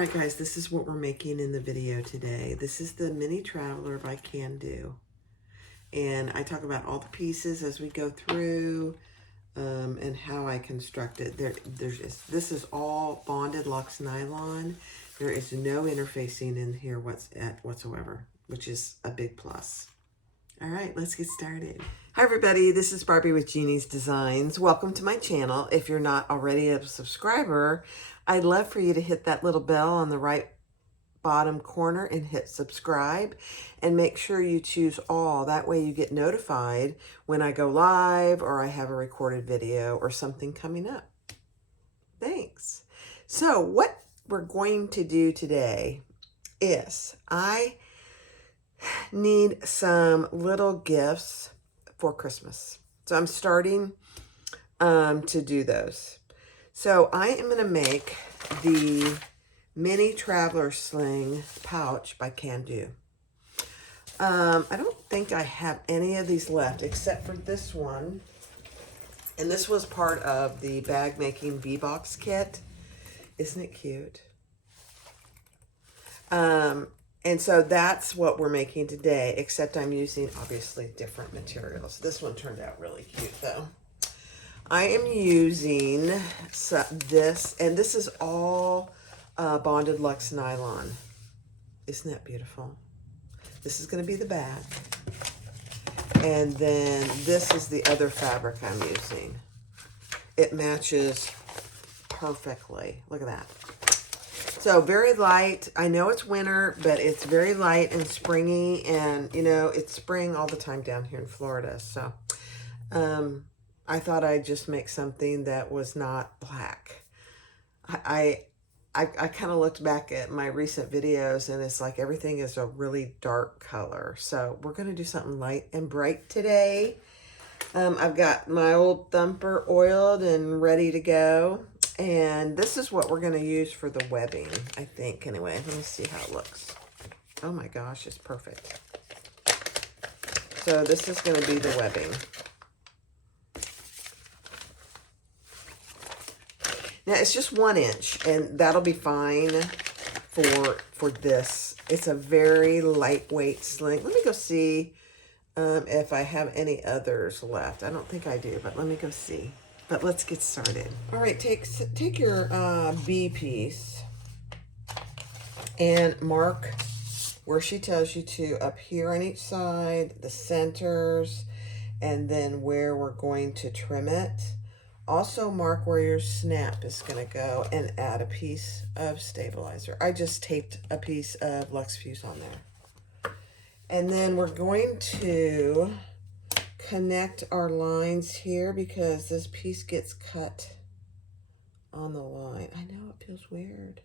Alright guys, this is what we're making in the video today. This is the Mini Traveler by Kandou. And I talk about all the pieces as we go through and how I construct it. This is all bonded luxe nylon. There is no interfacing in here whatsoever, which is a big plus. Alright, let's get started. Hi everybody, this is Barbie with Jeannie's Designs. Welcome to my channel. If you're not already a subscriber, I'd love for you to hit that little bell on the right bottom corner and hit subscribe, and make sure you choose all. That way you get notified when I go live or I have a recorded video or something coming up. Thanks. So what we're going to do today is I need some little gifts for Christmas. So I'm starting to do those. So I am going to make the Mini Traveler Sling pouch by Kandou. I don't think I have any of these left except for this one. And this was part of the bag making V-Box kit. Isn't it cute? And so that's what we're making today, except I'm using obviously different materials. This one turned out really cute though. I am using this, and this is all bonded luxe nylon. Isn't that beautiful? This is going to be the back. And then this is the other fabric I'm using. It matches perfectly. Look at that. So very light. I know it's winter, but it's very light and springy, and you know, it's spring all the time down here in Florida. So I thought I'd just make something that was not black. I kind of looked back at my recent videos, and it's like everything is a really dark color. So we're going to do something light and bright today. I've got my old thumper oiled and ready to go. And this is what we're going to use for the webbing, I think. Anyway, let me see how it looks. Oh my gosh, it's perfect. So this is going to be the webbing. Now it's just 1 inch, and that'll be fine for this. It's a very lightweight sling. Let me go see if I have any others left. I don't think I do, but let me go see. But let's get started. All right, take your B piece and mark where she tells you to, up here on each side, the centers, and then where we're going to trim it. Also mark where your snap is going to go and add a piece of stabilizer. I just taped a piece of Luxe Fuse on there. And then we're going to connect our lines here because this piece gets cut on the line. I know it feels weird.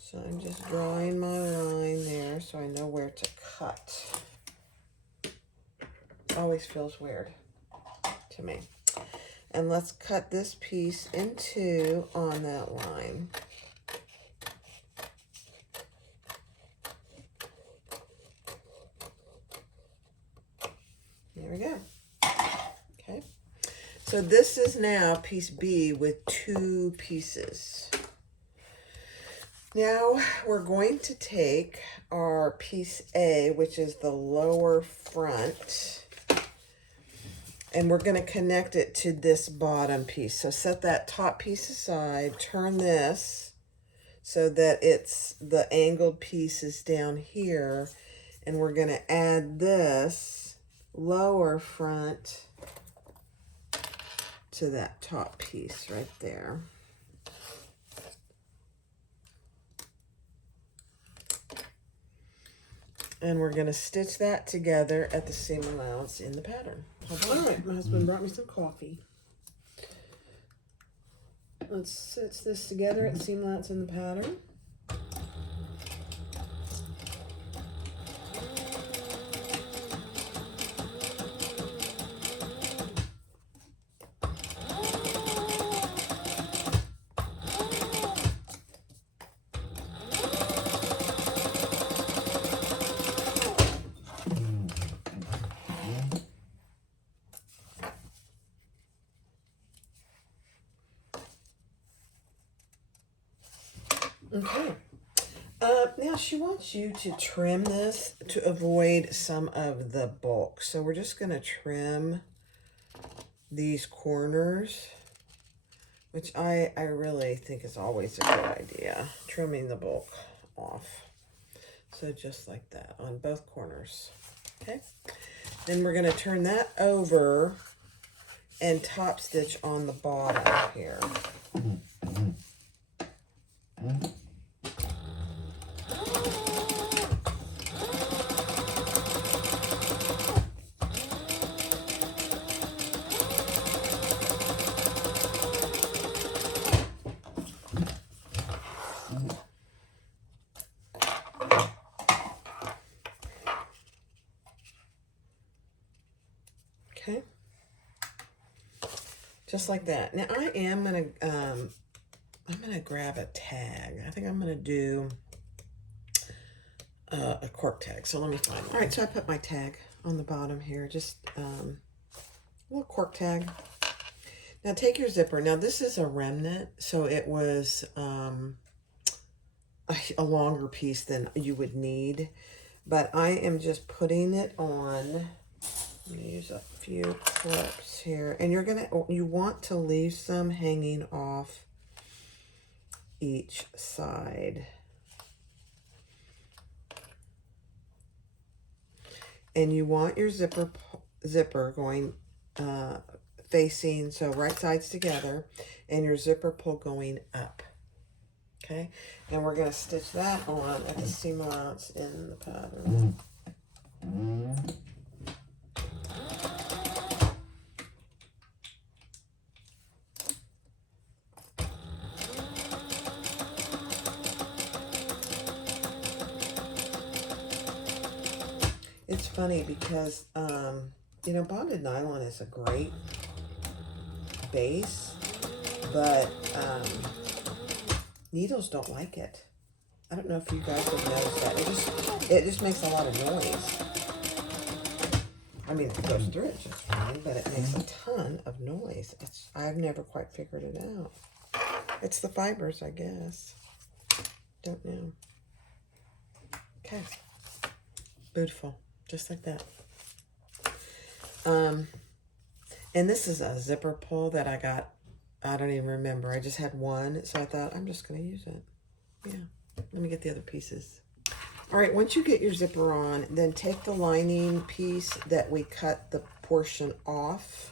So I'm just drawing my line there so I know where to cut. Always feels weird to me. And let's cut this piece in two on that line. There we go. Okay. So this is now piece B with 2 pieces. Now we're going to take our piece A, which is the lower front, and we're going to connect it to this bottom piece. So set that top piece aside, turn this so that it's the angled piece is down here, and we're going to add this lower front to that top piece right there. And we're going to stitch that together at the seam allowance in the pattern. All right, my husband brought me some coffee. Let's stitch this together at seam allowance in the pattern. Okay. Now she wants you to trim this to avoid some of the bulk. So we're just going to trim these corners, which I really think is always a good idea, trimming the bulk off. So just like that on both corners. Okay. Then we're going to turn that over and top stitch on the bottom here. Okay, just like that. Now I am gonna I'm gonna grab a tag. I think I'm gonna do a cork tag. So let me find. All right, so I put my tag on the bottom here. Just a little cork tag. Now take your zipper. Now this is a remnant, so it was a longer piece than you would need, but I am just putting it on. I'm gonna use a few clips here, and you want to leave some hanging off each side. And you want your zipper going facing, so right sides together, and your zipper pull going up. Okay, and we're going to stitch that on at the seam allowance in the pattern. It's funny because, you know, bonded nylon is a great base, but needles don't like it. I don't know if you guys have noticed that. It just makes a lot of noise. I mean, it goes through it just fine, but it makes a ton of noise. I've never quite figured it out. It's the fibers, I guess. Don't know. Okay. Beautiful. Just like that. And this is a zipper pull that I got. I don't even remember. I just had one, so I thought I'm just going to use it. Yeah. Let me get the other pieces. All right, once you get your zipper on, then take the lining piece that we cut the portion off,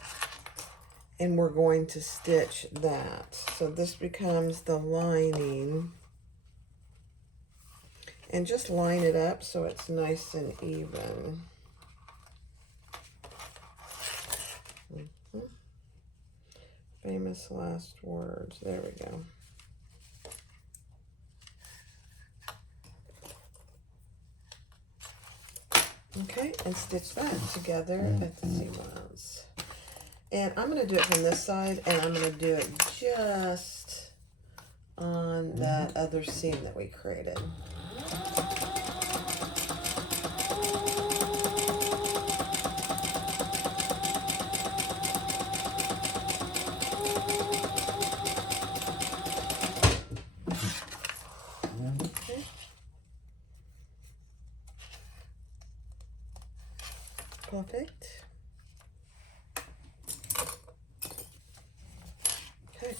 and we're going to stitch that. So this becomes the lining. And just line it up so it's nice and even. Famous last words. There we go. Okay, and stitch that together at the seam allowance. And I'm going to do it from this side, and I'm going to do it just on that other seam that we created. Perfect. Okay,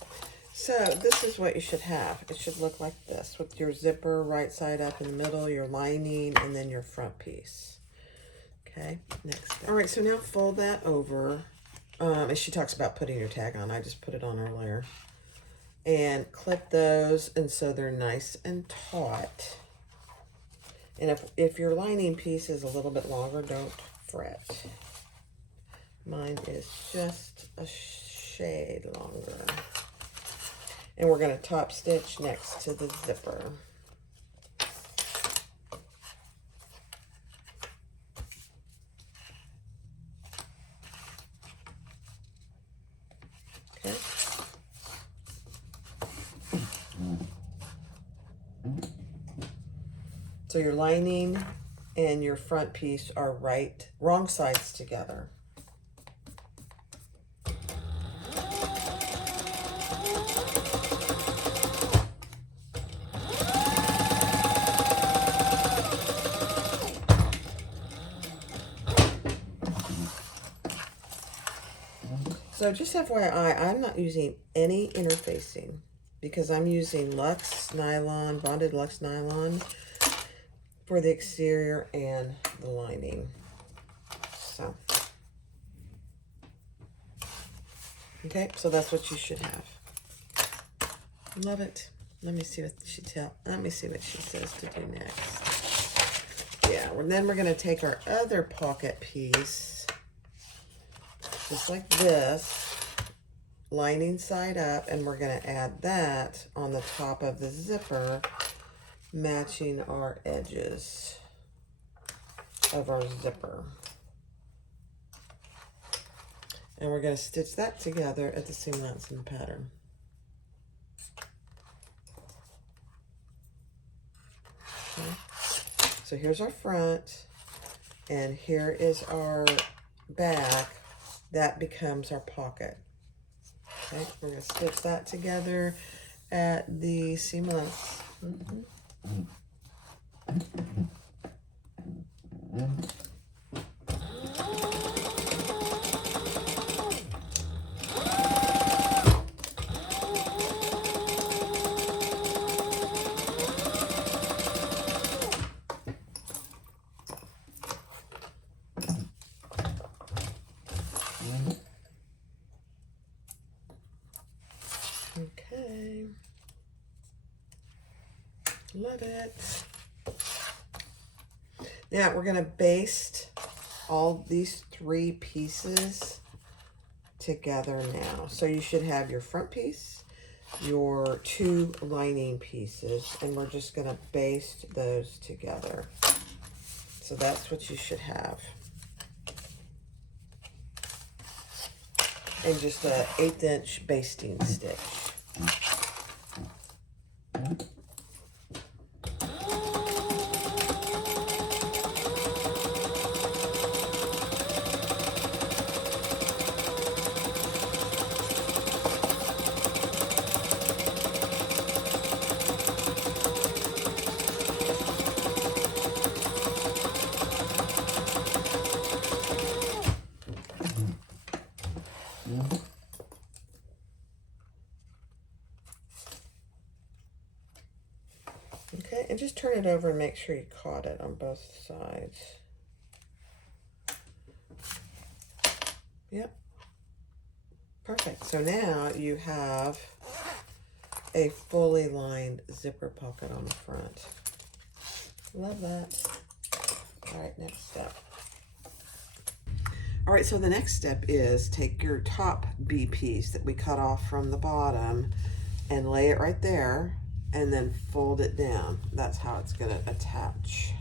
so this is what you should have. It should look like this with your zipper right side up in the middle, your lining, and then your front piece. Okay, next step. All right, so now fold that over. And she talks about putting your tag on. I just put it on earlier. And clip those, and so they're nice and taut. And if your lining piece is a little bit longer, don't fret. Mine is just a shade longer. And we're going to top stitch next to the zipper. Okay. So your lining and your front piece are wrong sides together. So just FYI, I'm not using any interfacing because I'm using Luxe nylon, bonded Luxe nylon for the exterior and the lining. So, okay, so that's what you should have. Love it. Let me see what she says to do next. Yeah, and then we're gonna take our other pocket piece, just like this, lining side up, and we're gonna add that on the top of the zipper, matching our edges of our zipper. And we're going to stitch that together at the seam allowance in the pattern. Okay. So here's our front, and here is our back. That becomes our pocket. Okay, we're going to stitch that together at the seam allowance. Okay, love it. Now we're going to baste all these three pieces together now. So you should have your front piece, your two lining pieces, and we're just going to baste those together. So that's what you should have. And just a 1/8 inch basting stitch. Okay, and just turn it over and make sure you caught it on both sides. Yep. Perfect. So now you have a fully lined zipper pocket on the front. Love that. All right, next step. All right, so the next step is take your top B piece that we cut off from the bottom and lay it right there, and then fold it down. That's how it's gonna attach.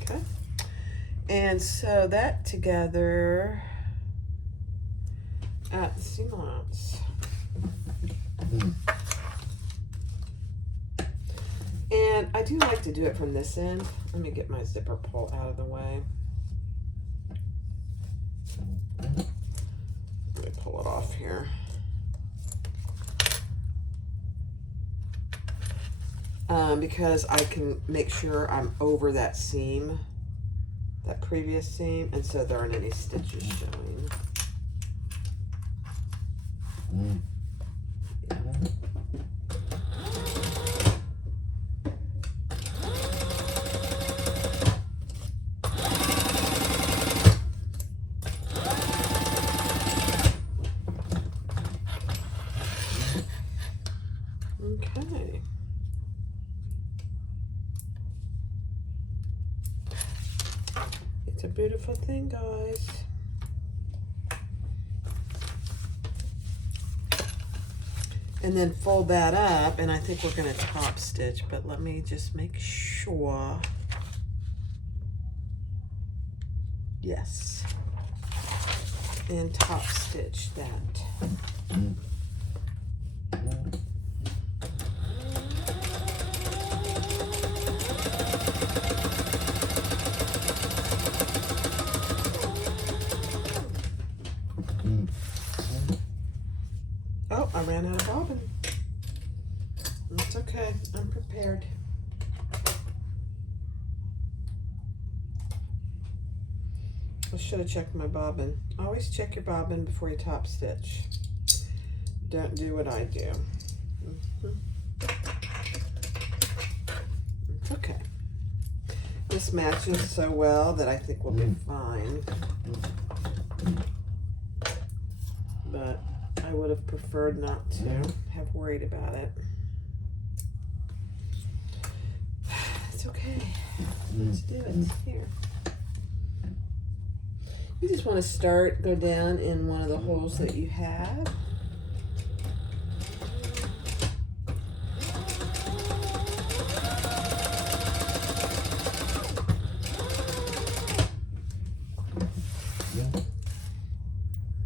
Okay, and so that together at the seam allowance. And I do like to do it from this end. Let me get my zipper pull out of the way. Let me pull it off here. Because I can make sure I'm over that seam, that previous seam, and so there aren't any stitches showing. Okay. It's a beautiful thing, guys. And then fold that up, and I think we're gonna top stitch, but let me just make sure. Yes. And top stitch that. Oh, I ran out of bobbin. That's okay. I'm prepared. I should have checked my bobbin. Always check your bobbin before you top stitch. Don't do what I do. It's okay. This matches so well that I think we'll be fine. But I would have preferred not to have worried about it. It's okay. Let's do it. Here. You just want to go down in one of the holes that you have.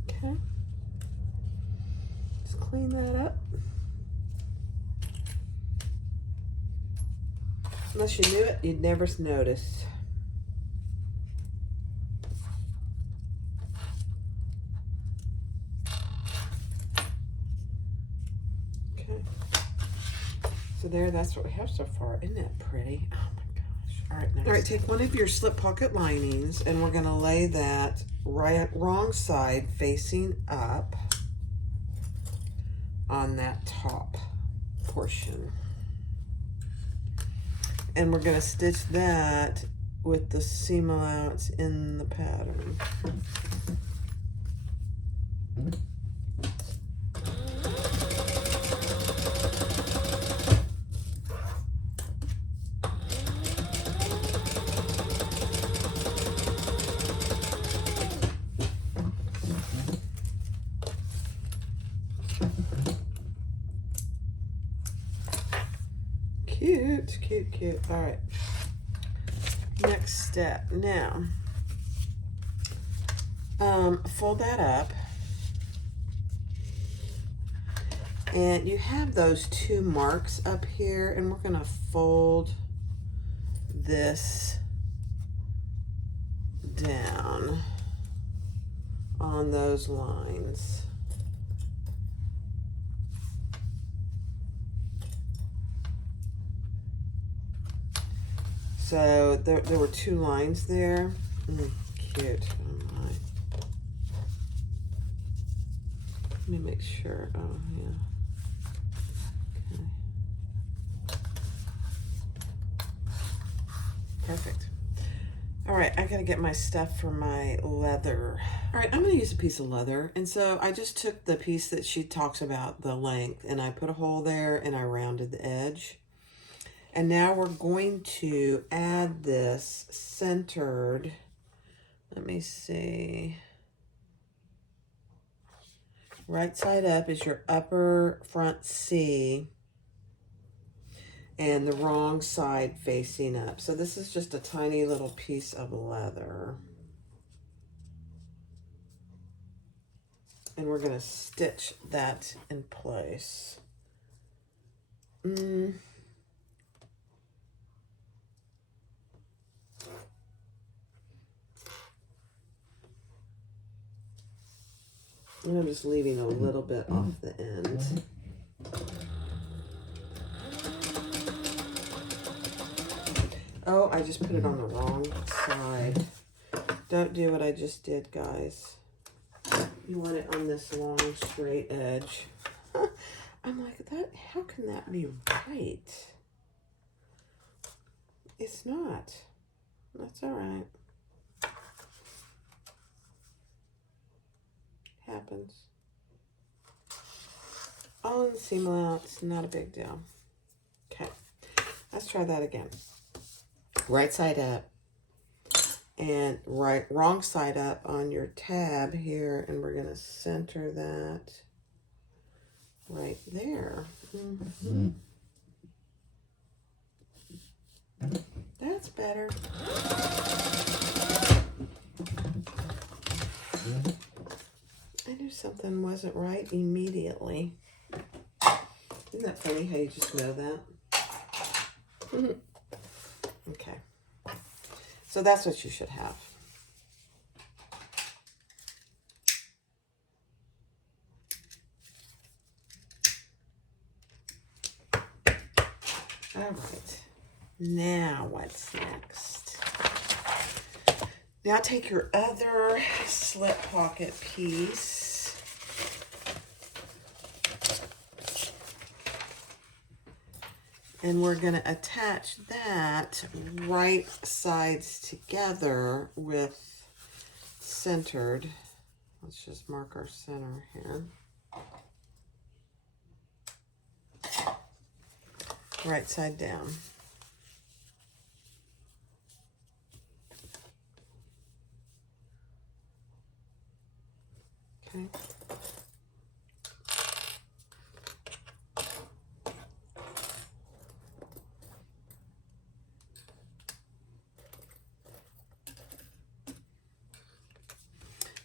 Okay. Just clean that up. Unless you knew it, you'd never notice. So there, that's what we have so far. Isn't that pretty? Oh my gosh. All right, next. All right, take one of your slip pocket linings and we're gonna lay that wrong side facing up on that top portion. And we're gonna stitch that with the seam allowance in the pattern. Cute, cute, cute. All right. Next step. Now, fold that up. And you have those two marks up here, and we're going to fold this down on those lines. So there were two lines there. Cute. Oh my. Let me make sure. Oh, yeah. Okay. Perfect. All right, I gotta get my stuff for my leather. All right, I'm gonna use a piece of leather. And so I just took the piece that she talks about, the length, and I put a hole there and I rounded the edge. And now we're going to add this centered, let me see. Right side up is your upper front C and the wrong side facing up. So this is just a tiny little piece of leather. And we're gonna stitch that in place. And I'm just leaving a little bit off the end. Oh, I just put it on the wrong side. Don't do what I just did, guys. You want it on this long, straight edge. I'm like, how can that be right? It's not. That's all right. Happens. All in the seam allowance, not a big deal. Okay, let's try that again. Right side up and wrong side up on your tab here, and we're gonna center that right there. That's better. I knew something wasn't right immediately. Isn't that funny how you just know that? Okay. So that's what you should have. All right. Now what's next? Now take your other slip pocket piece and we're going to attach that right sides together with centered. Let's just mark our center here. Right side down. Okay.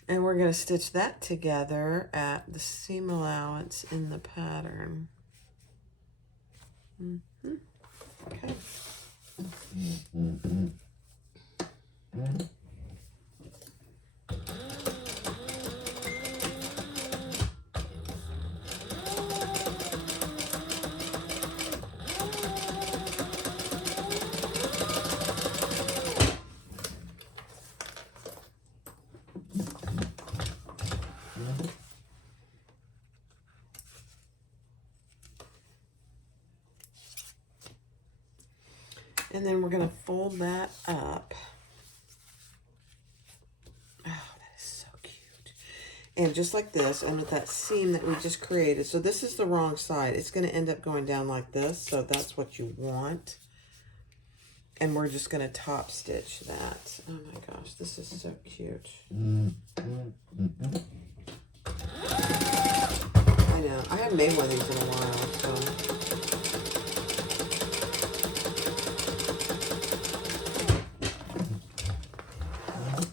And we're going to stitch that together at the seam allowance in the pattern. Okay. And then we're going to fold that up. Oh, that is so cute. And just like this, and with that seam that we just created. So this is the wrong side. It's going to end up going down like this. So that's what you want. And we're just going to top stitch that. Oh my gosh, this is so cute. I know. I haven't made one of these in a while. So.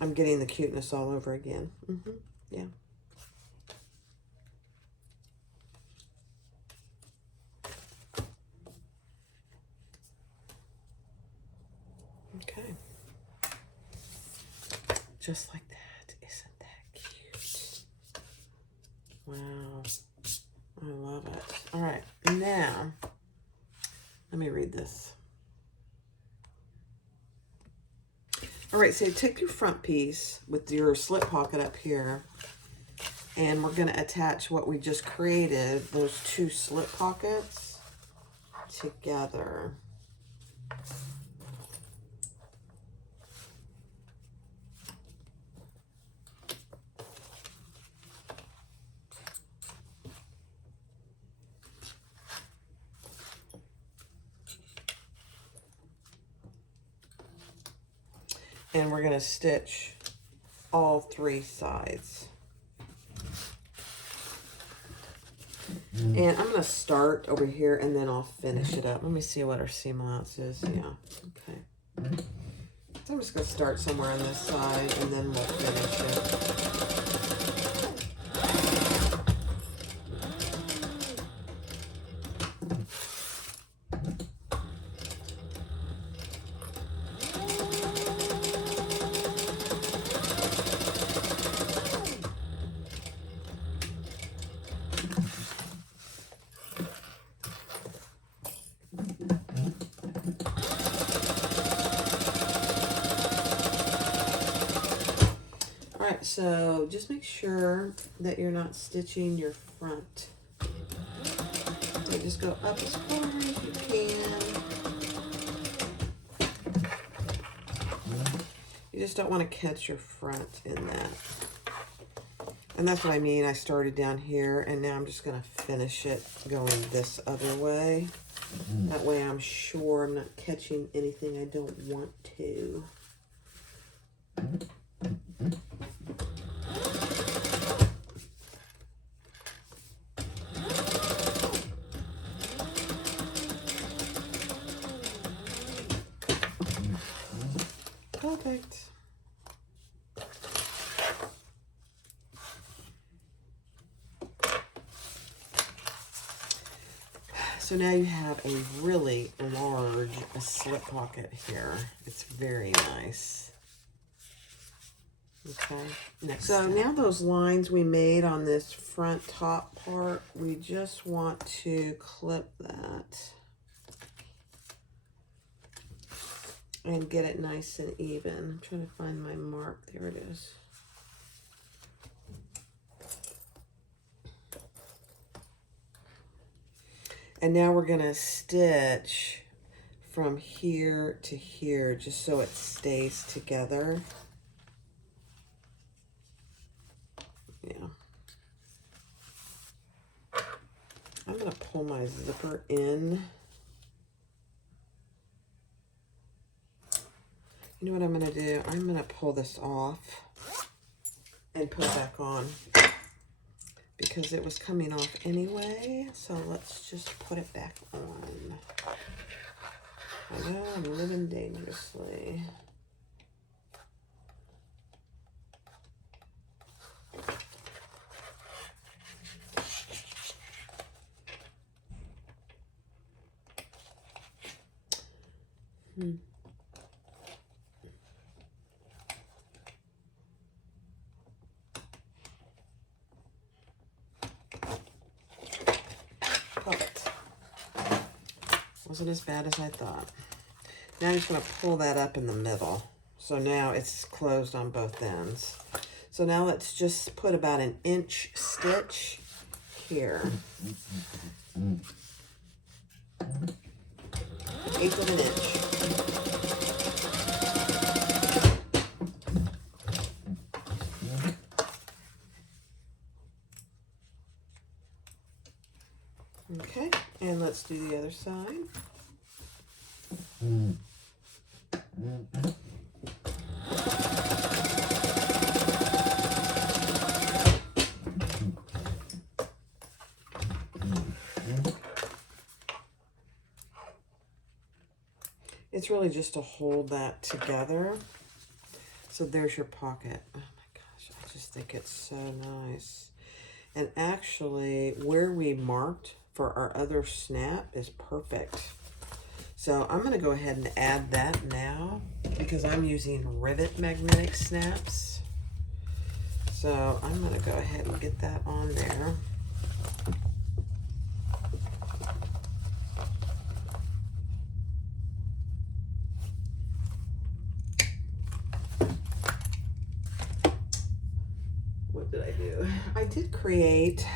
I'm getting the cuteness all over again. Yeah. Okay. Just like that. Isn't that cute? Wow. I love it. All right. Now, let me read this. All right, so take your front piece with your slip pocket up here, and we're going to attach what we just created, those two slip pockets, together. And we're going to stitch all three sides. And I'm going to start over here and then I'll finish it up. Let me see what our seam allowance is. Yeah, okay. So I'm just going to start somewhere on this side and then we'll finish it. So just make sure that you're not stitching your front. So just go up as far as you can. You just don't want to catch your front in that. And that's what I mean. I started down here and now I'm just going to finish it going this other way. That way I'm sure I'm not catching anything I don't want to. Perfect. So now you have a really large slip pocket here. It's very nice. Okay. Next so step. Now those lines we made on this front top part, we just want to clip that. and get it nice and even. I'm trying to find my mark. There it is. And now we're going to stitch from here to here just so it stays together. Yeah. I'm going to pull my zipper in. You know what I'm going to do? I'm going to pull this off and put it back on because it was coming off anyway. So let's just put it back on. I know I'm living dangerously. Perfect. Wasn't as bad as I thought. Now I'm just going to pull that up in the middle. So now it's closed on both ends. So now let's just put about an inch stitch here. 1/8 of an inch. Okay, and let's do the other side. It's really just to hold that together. So there's your pocket. Oh my gosh, I just think it's so nice. And actually, where we marked for our other snap is perfect. So I'm going to go ahead and add that now because I'm using rivet magnetic snaps. So I'm going to go ahead and get that on there. What did I do? I did create...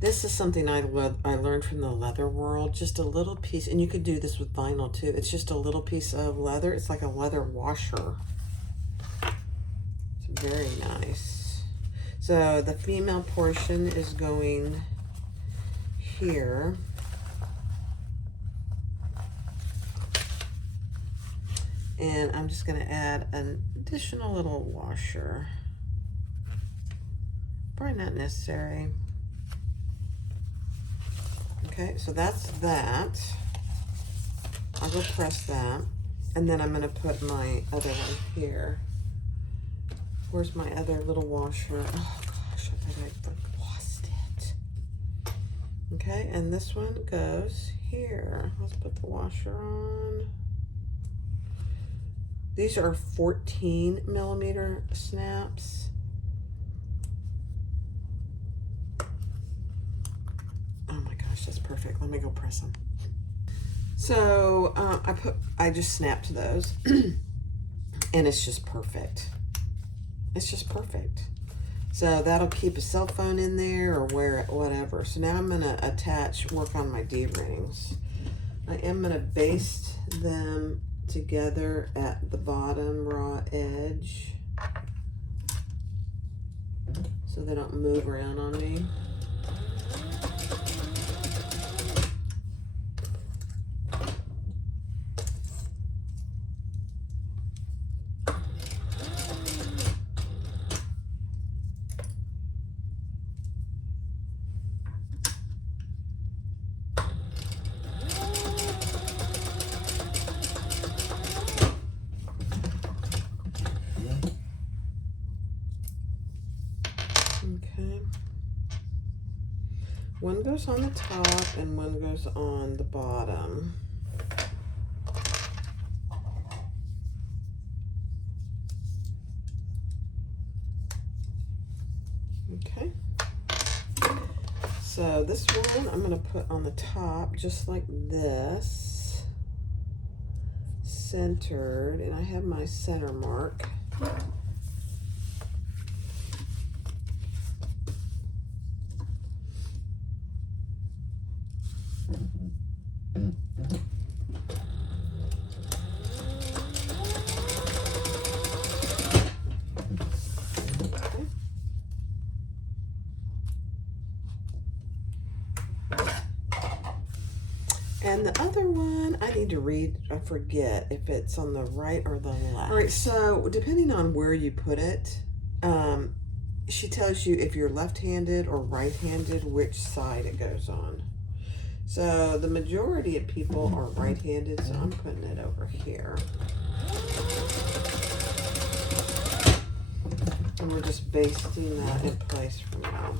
This is something I learned from the leather world. Just a little piece, and you could do this with vinyl too. It's just a little piece of leather. It's like a leather washer. It's very nice. So the female portion is going here. And I'm just going to add an additional little washer. Probably not necessary. Okay, so that's that. I'll go press that. And then I'm going to put my other one here. Where's my other little washer? Oh gosh, I bet I lost it. Okay, and this one goes here. Let's put the washer on. These are 14mm snaps. That's perfect. Let me go press them. So I just snapped those and it's just perfect. It's just perfect. So that'll keep a cell phone in there or wear it, whatever. So now I'm going to work on my D-rings. I am going to baste them together at the bottom raw edge so they don't move around on me. One goes on the top and one goes on the bottom. Okay. So this one I'm going to put on the top just like this. centered, and I have my center mark. And the other one, I need to read, I forget if it's on the right or the left. All right, so depending on where you put it, she tells you if you're left-handed or right-handed, which side it goes on. So the majority of people are right-handed, so I'm putting it over here. And we're just basting that in place for now.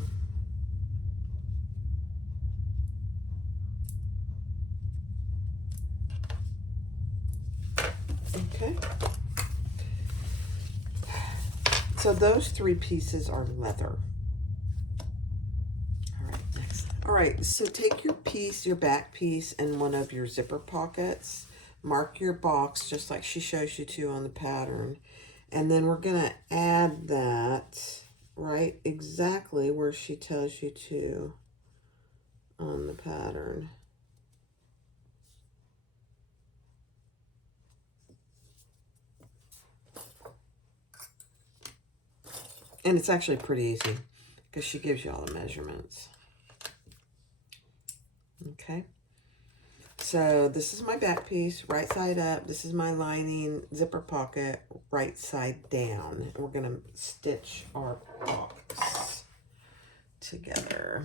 Okay. So those 3 pieces are leather. All right, next. All right, so take your piece, your back piece, and one of your zipper pockets. Mark your box just like she shows you to on the pattern. And then we're gonna add that right exactly where she tells you to on the pattern. And it's actually pretty easy because she gives you all the measurements. Okay. So this is my back piece, right side up. This is my lining zipper pocket, right side down. And we're going to stitch our box together.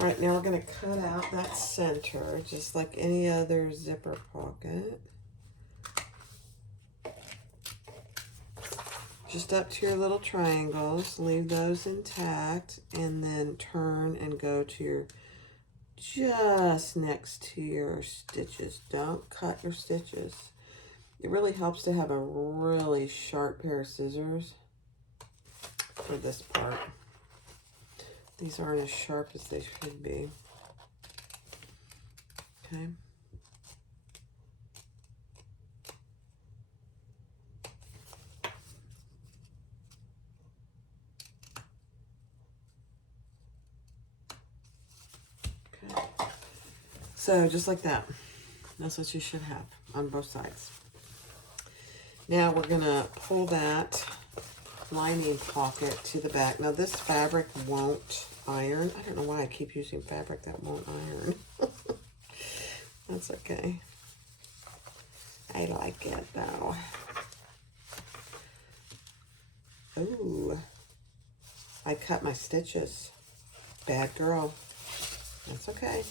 All right, now we're going to cut out that center just like any other zipper pocket. Just up to your little triangles, leave those intact, and then turn and go to your, just next to your stitches. Don't cut your stitches. It really helps to have a really sharp pair of scissors for this part. These aren't as sharp as they should be. Okay. Okay. So just like that. That's what you should have on both sides. Now we're gonna pull that lining pocket to the back. Now this fabric won't iron. I don't know why I keep using fabric that won't iron. That's okay. I like it though. Ooh, I cut my stitches. Bad girl. That's okay.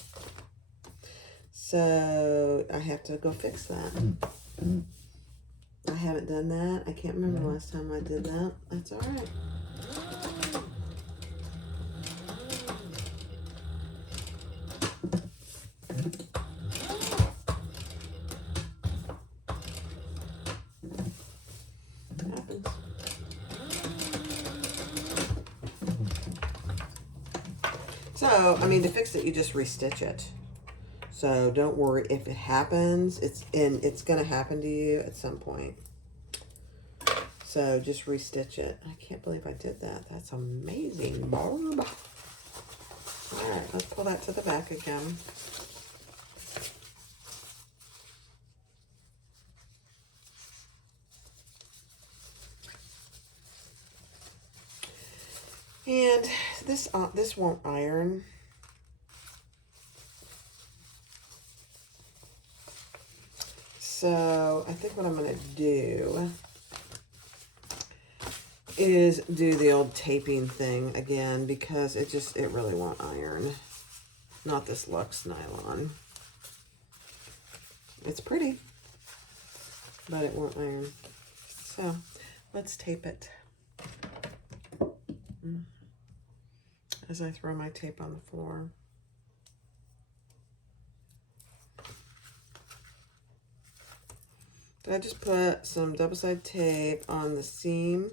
So I have to go fix that. I haven't done that. I can't remember the last time I did that. That's all right. It happens. So, I mean, to fix it, you just restitch it. So don't worry if it happens. It's going to happen to you at some point. So just restitch it. I can't believe I did that. That's amazing, Barb. All right, let's pull that to the back again. And this won't iron. So I think what I'm going to do is do the old taping thing again, because it really won't iron. Not this Luxe nylon. It's pretty, but it won't iron. So let's tape it. As I throw my tape on the floor. So I just put some double-sided tape on the seam.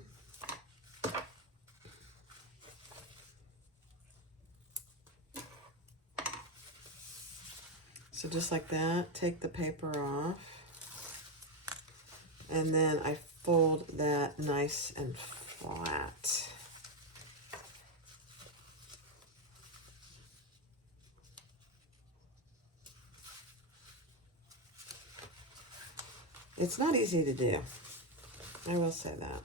So just like that, take the paper off. And then I fold that nice and flat. It's not easy to do. I will say that.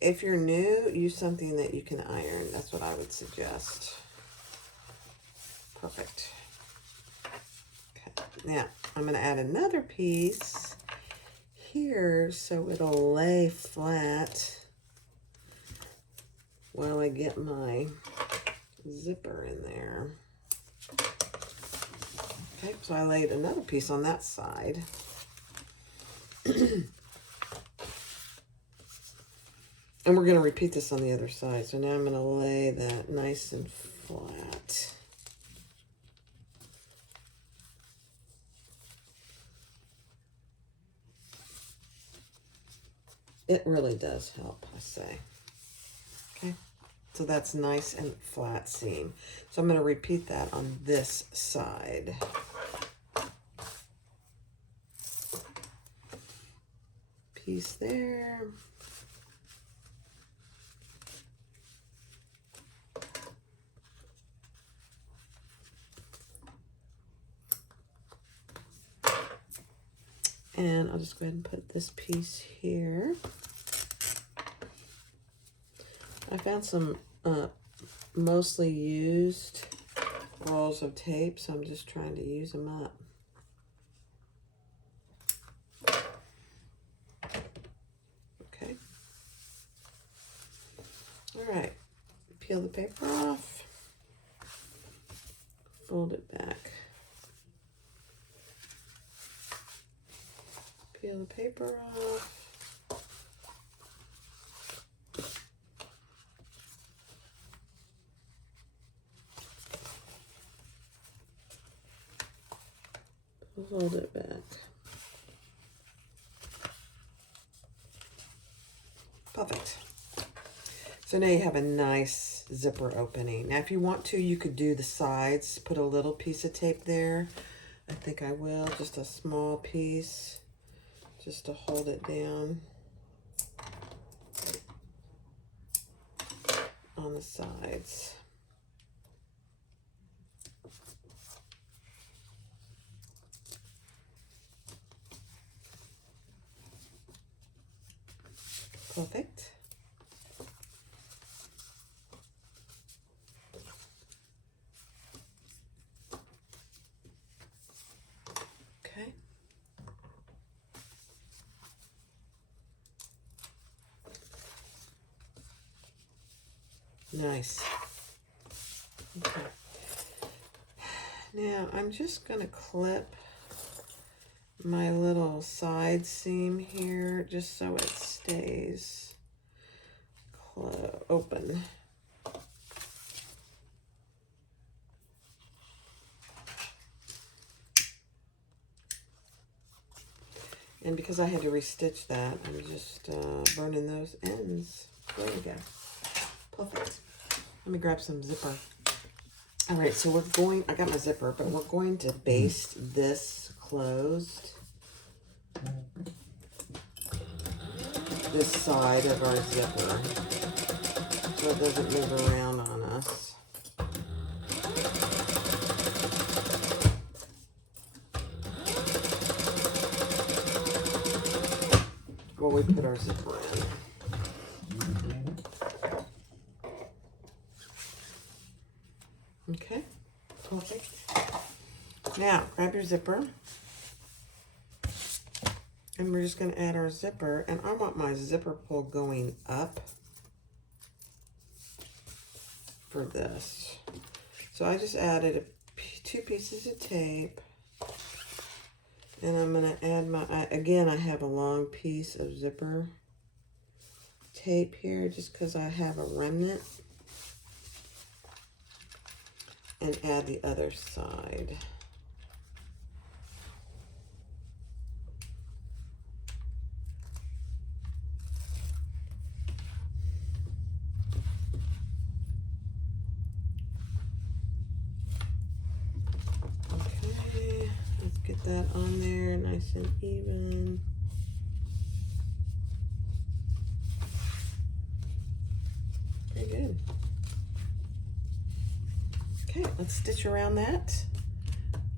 If you're new, use something that you can iron. That's what I would suggest. Perfect. Okay. Now, I'm going to add another piece here so it'll lay flat while I get my zipper in there. Okay, so I laid another piece on that side. And we're going to repeat this on the other side. So now I'm going to lay that nice and flat. It really does help, I say. Okay, so that's nice and flat seam. So I'm going to repeat that on this side. Piece there. And I'll just go ahead and put this piece here. I found some mostly used rolls of tape, so I'm just trying to use them up. Okay. All right. Peel the paper off. Fold it back. Peel the paper off. Fold it back. Perfect. So now you have a nice zipper opening. Now if you want to, you could do the sides, put a little piece of tape there. I think I will, just a small piece, just to hold it down on the sides. Perfect. Okay. Nice. Okay. Now I'm just going to clip my little side seam here just so it stays open. And because I had to restitch that, I'm just burning those ends. There we go. Perfect. Let me grab some zipper. All right, so I got my zipper, but we're going to baste this closed. This side of our zipper, so it doesn't move around on us. While we put our zipper in. Okay, perfect. Now, grab your zipper. And we're just going to add our zipper. And I want my zipper pull going up for this. So I just added 2 pieces of tape. And I'm going to add again, I have a long piece of zipper tape here just because I have a remnant. And add the other side. Okay, let's get that on there nice and even. Very good. Okay, let's stitch around that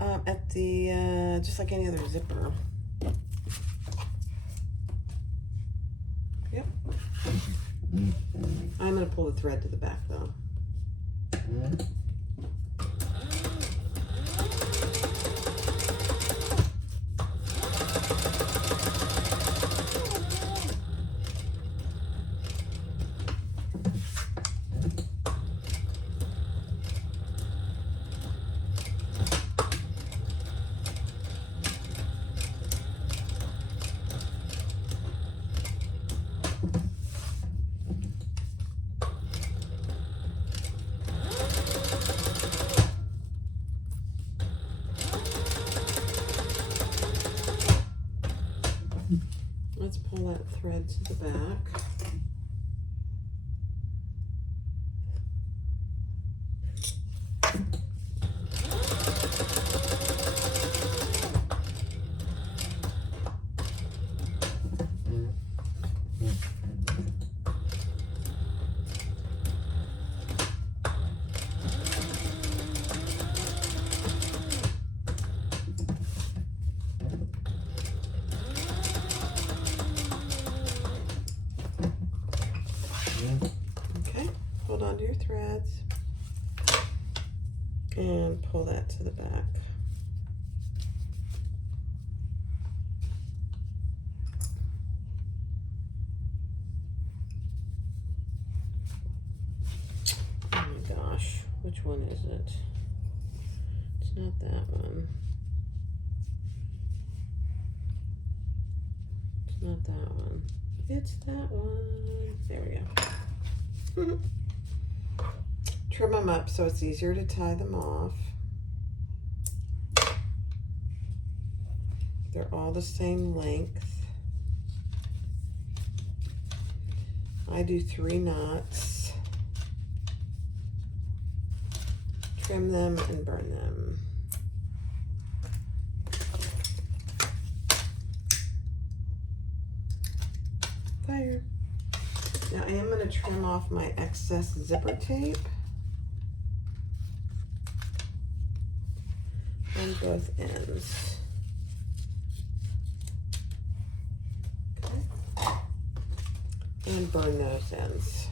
at the, just like any other zipper. Yep. I'm going to pull the thread to the back though. Let's pull that thread to the back. Okay, hold on to your threads and pull that to the back. Oh my gosh, which one is it? It's not that one. It's not that one. It's that one. There we go. Trim them up so it's easier to tie them off. They're all the same length. I do 3 knots. Trim them and burn them. Fire. Now I am going to trim off my excess zipper tape on both ends. Okay. And burn those ends.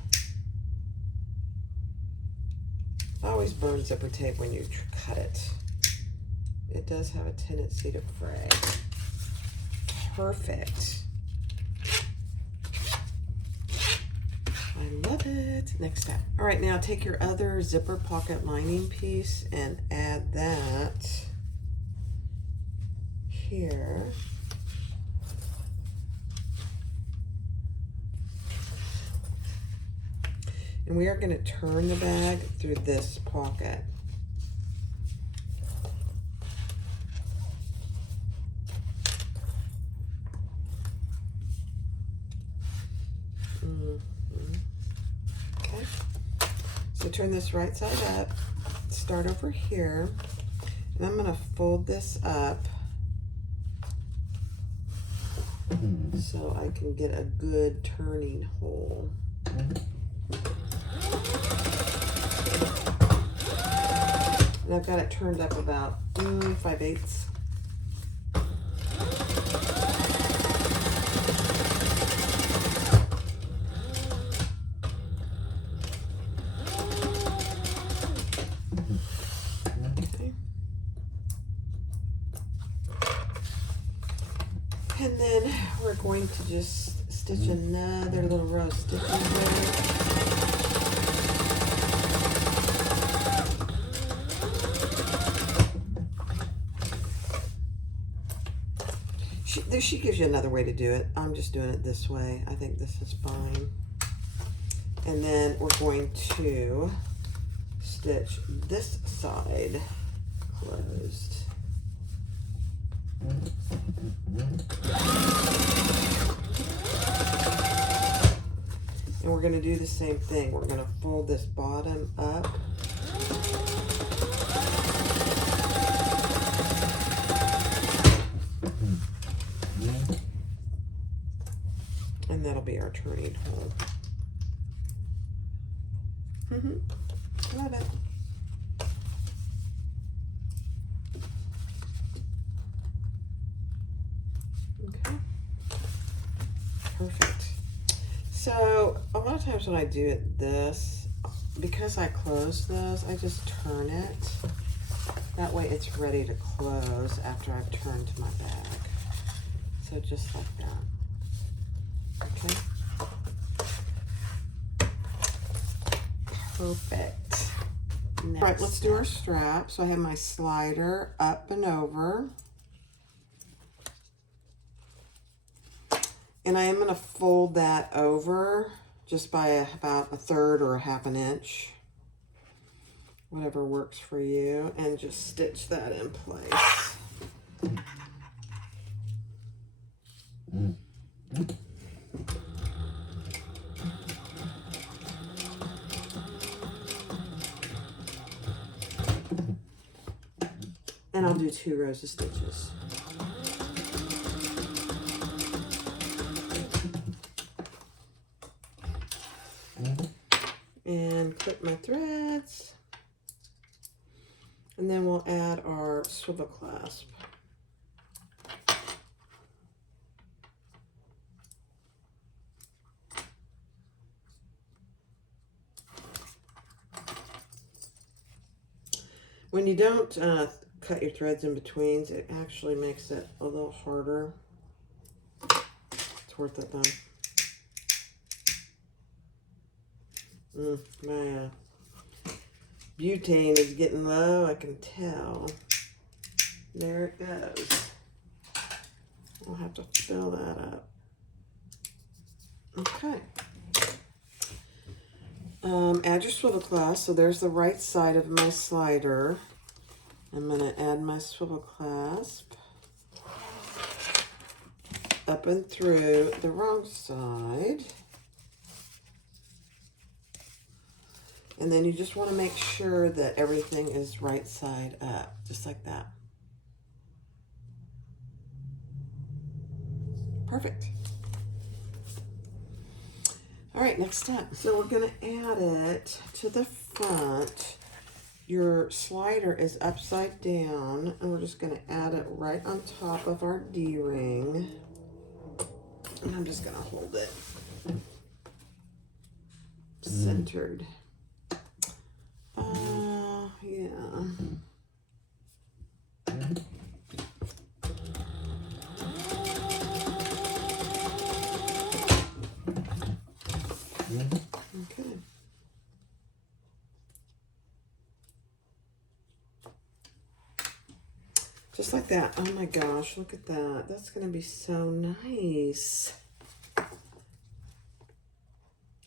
I always burn zipper tape when you cut it. It does have a tendency to fray. Perfect. I love it. Next step. All right, now take your other zipper pocket lining piece and add that here. And we are going to turn the bag through this pocket. Okay. So turn this right side up. start over here, and I'm going to fold this up so I can get a good turning hole. And I've got it turned up about 5/8. Okay. And then we're going to just stitch another little row of stitches there. She gives you another way to do it. I'm just doing it this way. I think this is fine. And then we're going to stitch this side closed. And we're going to do the same thing. We're going to fold this bottom up. And that'll be our turning hole. Love it. Okay. Perfect. So a lot of times when I do it this, because I close this, I just turn it. That way it's ready to close after I've turned my bag. So just like that. Okay. Perfect. All right, let's do our strap. So I have my slider up and over. And I am going to fold that over just by about 1/3 or 1/2 inch. Whatever works for you. And just stitch that in place. And I'll do 2 rows of stitches. And clip my threads. And then we'll add our swivel clasp. When you don't cut your threads in betweens, it actually makes it a little harder. It's worth it though. My butane is getting low, I can tell. There it goes. I'll have to fill that up. Okay. Add your swivel clasp. So there's the right side of my slider. I'm going to add my swivel clasp up and through the wrong side. And then you just want to make sure that everything is right side up, just like that. Perfect. All right, next step. So we're going to add it to the front. Your slider is upside down, and we're just going to add it right on top of our D-ring. And I'm just going to hold it centered. Yeah. Okay. Just like that. Oh my gosh, look at that. That's going to be so nice.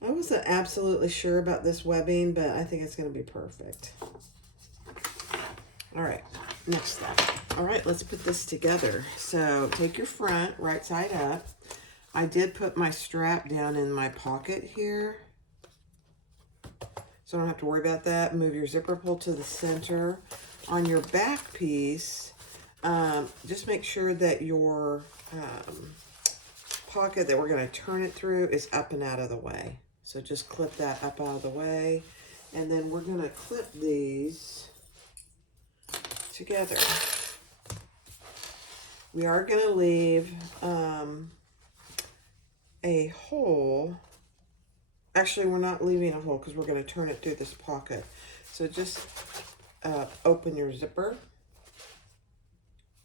I wasn't absolutely sure about this webbing, but I think it's going to be perfect. All right, next step. All right, let's put this together. So take your front, right side up. I did put my strap down in my pocket here. so I don't have to worry about that. Move your zipper pull to the center. On your back piece, just make sure that your pocket that we're going to turn it through is up and out of the way. So just clip that up out of the way. And then we're going to clip these together. We are going to leave a hole. Actually, we're not leaving a hole because we're going to turn it through this pocket. So just open your zipper.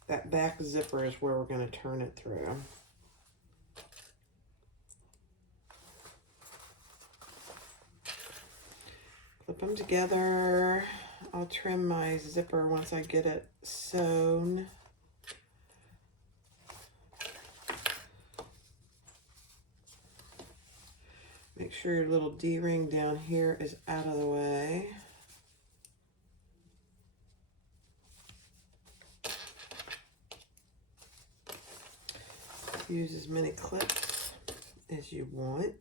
That back zipper is where we're going to turn it through. Clip them together. I'll trim my zipper once I get it sewn. Make sure your little D-ring down here is out of the way. Use as many clips as you want.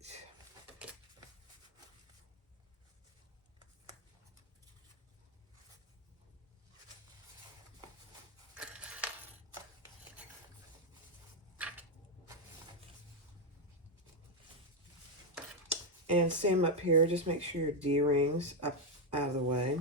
And same up here, just make sure your D-ring's up out of the way.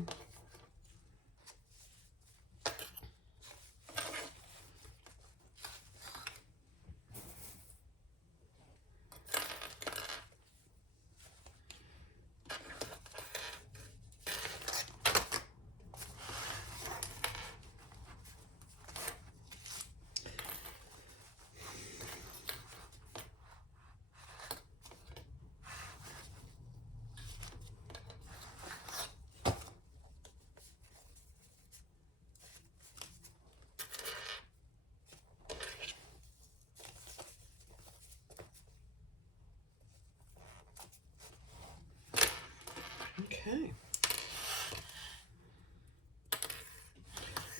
Okay.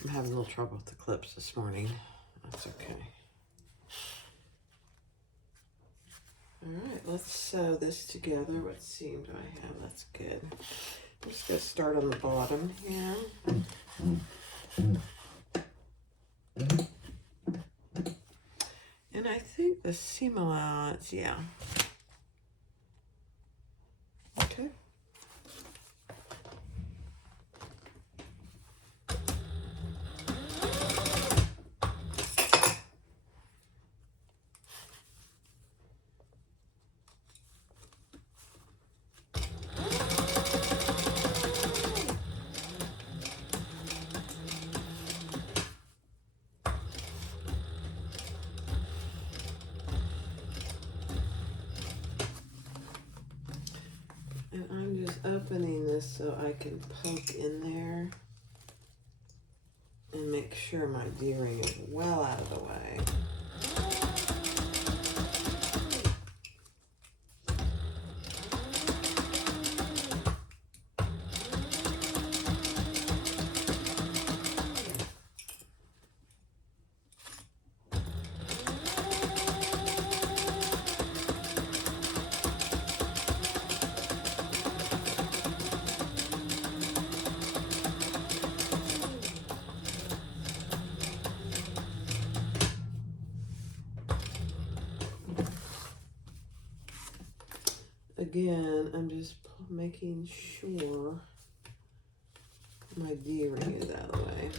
I'm having a little trouble with the clips this morning. That's okay. All right, let's sew this together. What seam do I have? That's good. I'm just going to start on the bottom here. And I think the seam allowance, yeah. Okay. And I'm just opening this so I can poke in there and make sure my D-ring is well out of the way. Again, I'm just making sure my D-ring is out of the way.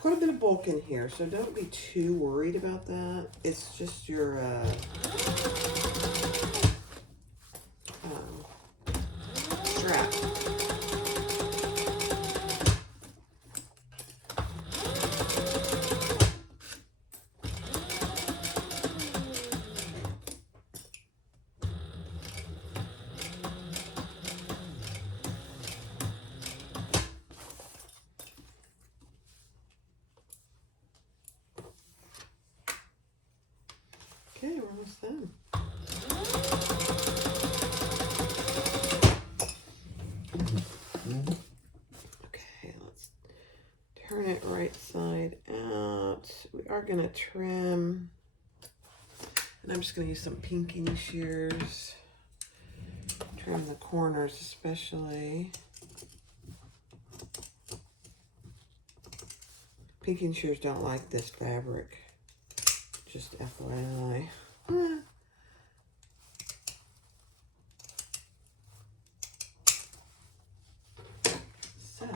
Quite a bit of bulk in here, so don't be too worried about that. It's just your strap. Okay, we're almost done. are going to trim, and I'm just going to use some pinking shears. Trim the corners especially. Pinking shears don't like this fabric, just FYI. So,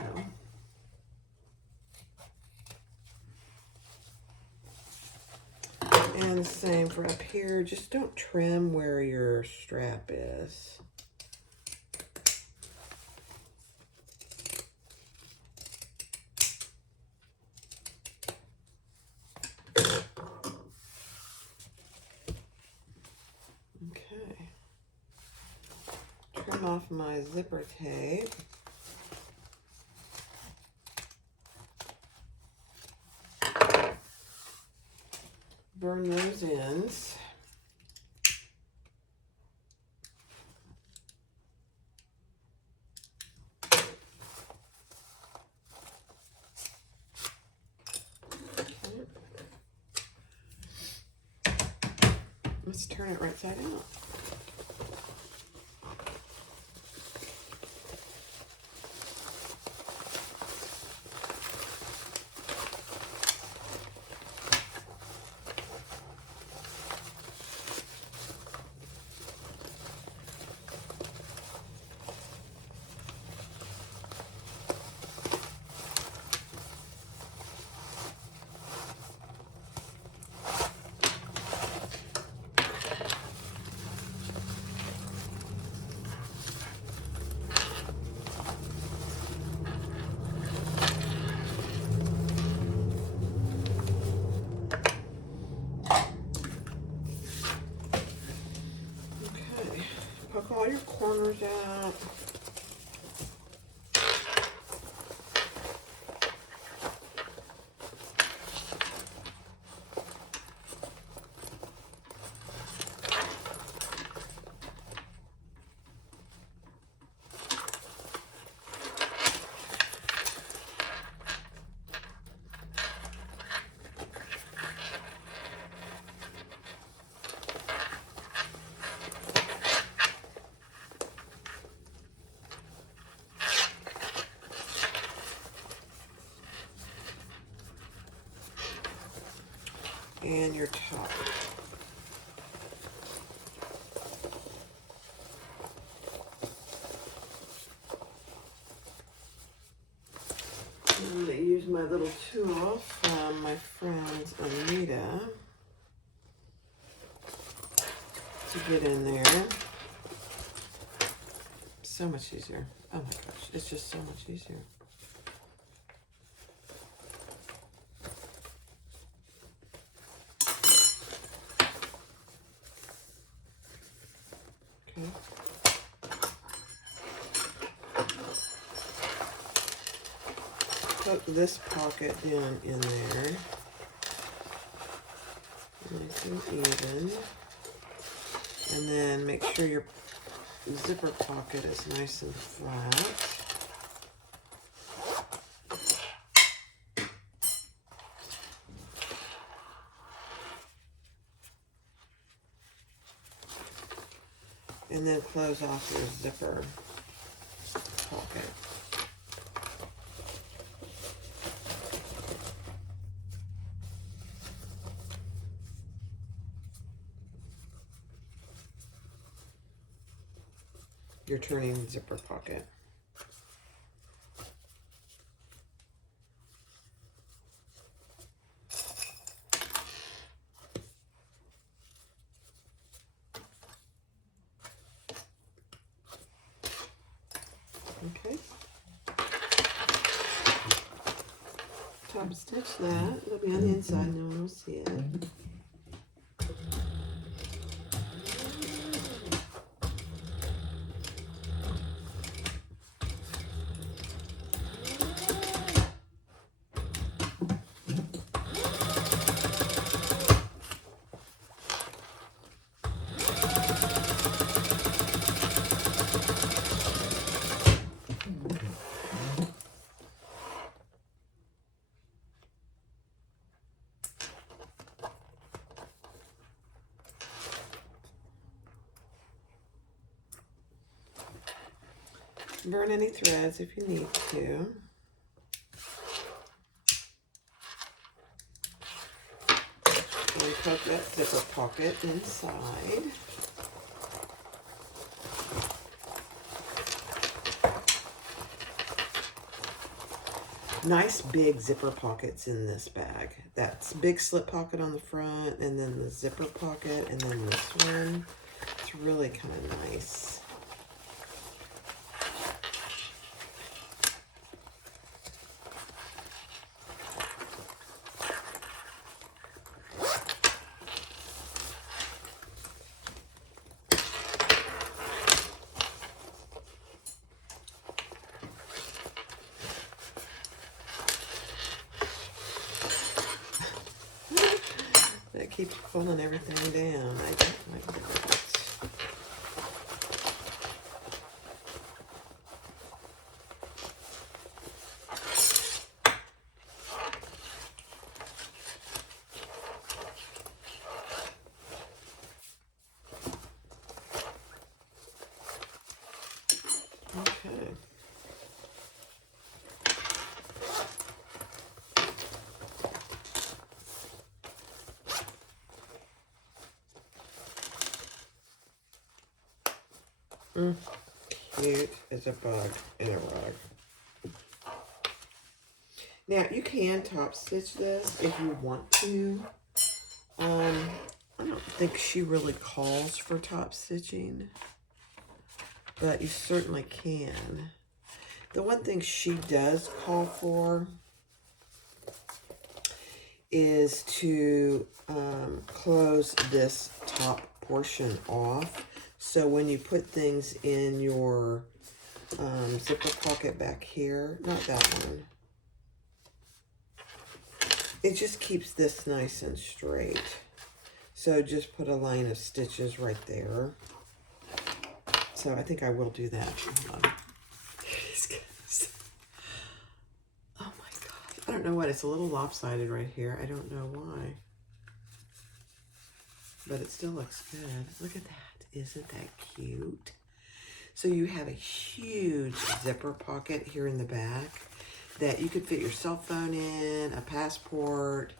and the same for up here, just don't trim where your strap is. Okay. Trim off my zipper tape. Burn those ends. Let's turn it right side out. Poke all your corners out. And your top. I'm going to use my little tool from my friend Anita to get in there. So much easier. Oh my gosh, it's just so much easier. Okay. Put this pocket down in there. Nice and even. And then make sure your zipper pocket is nice and flat. And then close off your zipper pocket. You're turning the zipper pocket. Okay. Top stitch that. It'll be on the inside, no one will see it. Burn any threads if you need to. And poke that zipper pocket inside. Nice big zipper pockets in this bag. That's big slip pocket on the front, and then the zipper pocket, and then this one. It's really kind of nice. That keeps pulling everything down. I don't like that. Okay. Cute as a bug in a rug. Now, you can top stitch this if you want to. I don't think she really calls for top stitching, but you certainly can. The one thing she does call for is to close this top portion off. So when you put things in your zipper pocket back here, not that one, it just keeps this nice and straight. So just put a line of stitches right there. So I think I will do that. Hold on. Oh my God. I don't know what, it's a little lopsided right here. I don't know why. But it still looks good. Look at that. Isn't that cute? So you have a huge zipper pocket here in the back that you could fit your cell phone in, a passport.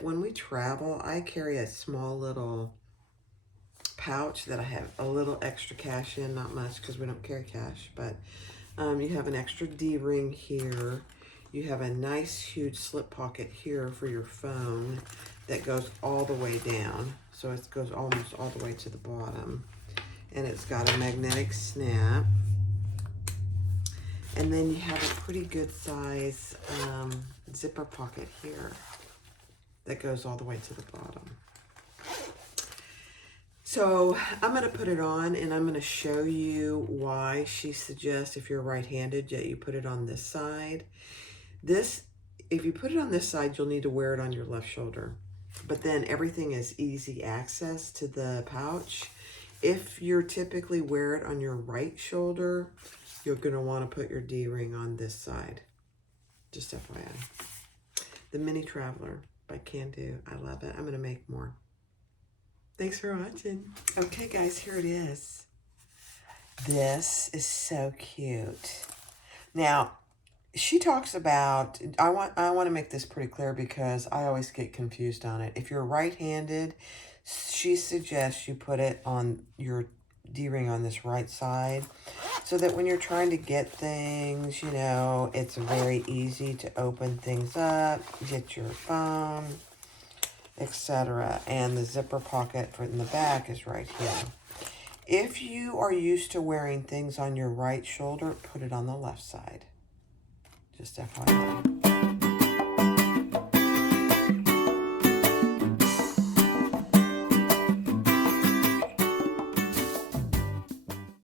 When we travel, I carry a small little pouch that I have a little extra cash in, not much because we don't carry cash, but you have an extra D-ring here. You have a nice huge slip pocket here for your phone that goes all the way down. So it goes almost all the way to the bottom. And it's got a magnetic snap. And then you have a pretty good size zipper pocket here that goes all the way to the bottom. So I'm going to put it on and I'm going to show you why she suggests if you're right-handed that you put it on this side. If you put it on this side, you'll need to wear it on your left shoulder. But then everything is easy access to the pouch. If you're typically wear it on your right shoulder, you're going to want to put your D-ring on this side. Just FYI. The Mini Traveler by Kandou. I love it. I'm going to make more. Thanks for watching. Okay, guys, here it is. This is so cute. Now, she talks about, I want to make this pretty clear because I always get confused on it. If you're right-handed, she suggests you put it on your D-ring on this right side so that when you're trying to get things, you know, it's very easy to open things up, get your phone, etc. And the zipper pocket in the back is right here. If you are used to wearing things on your right shoulder, put it on the left side. Just FYI.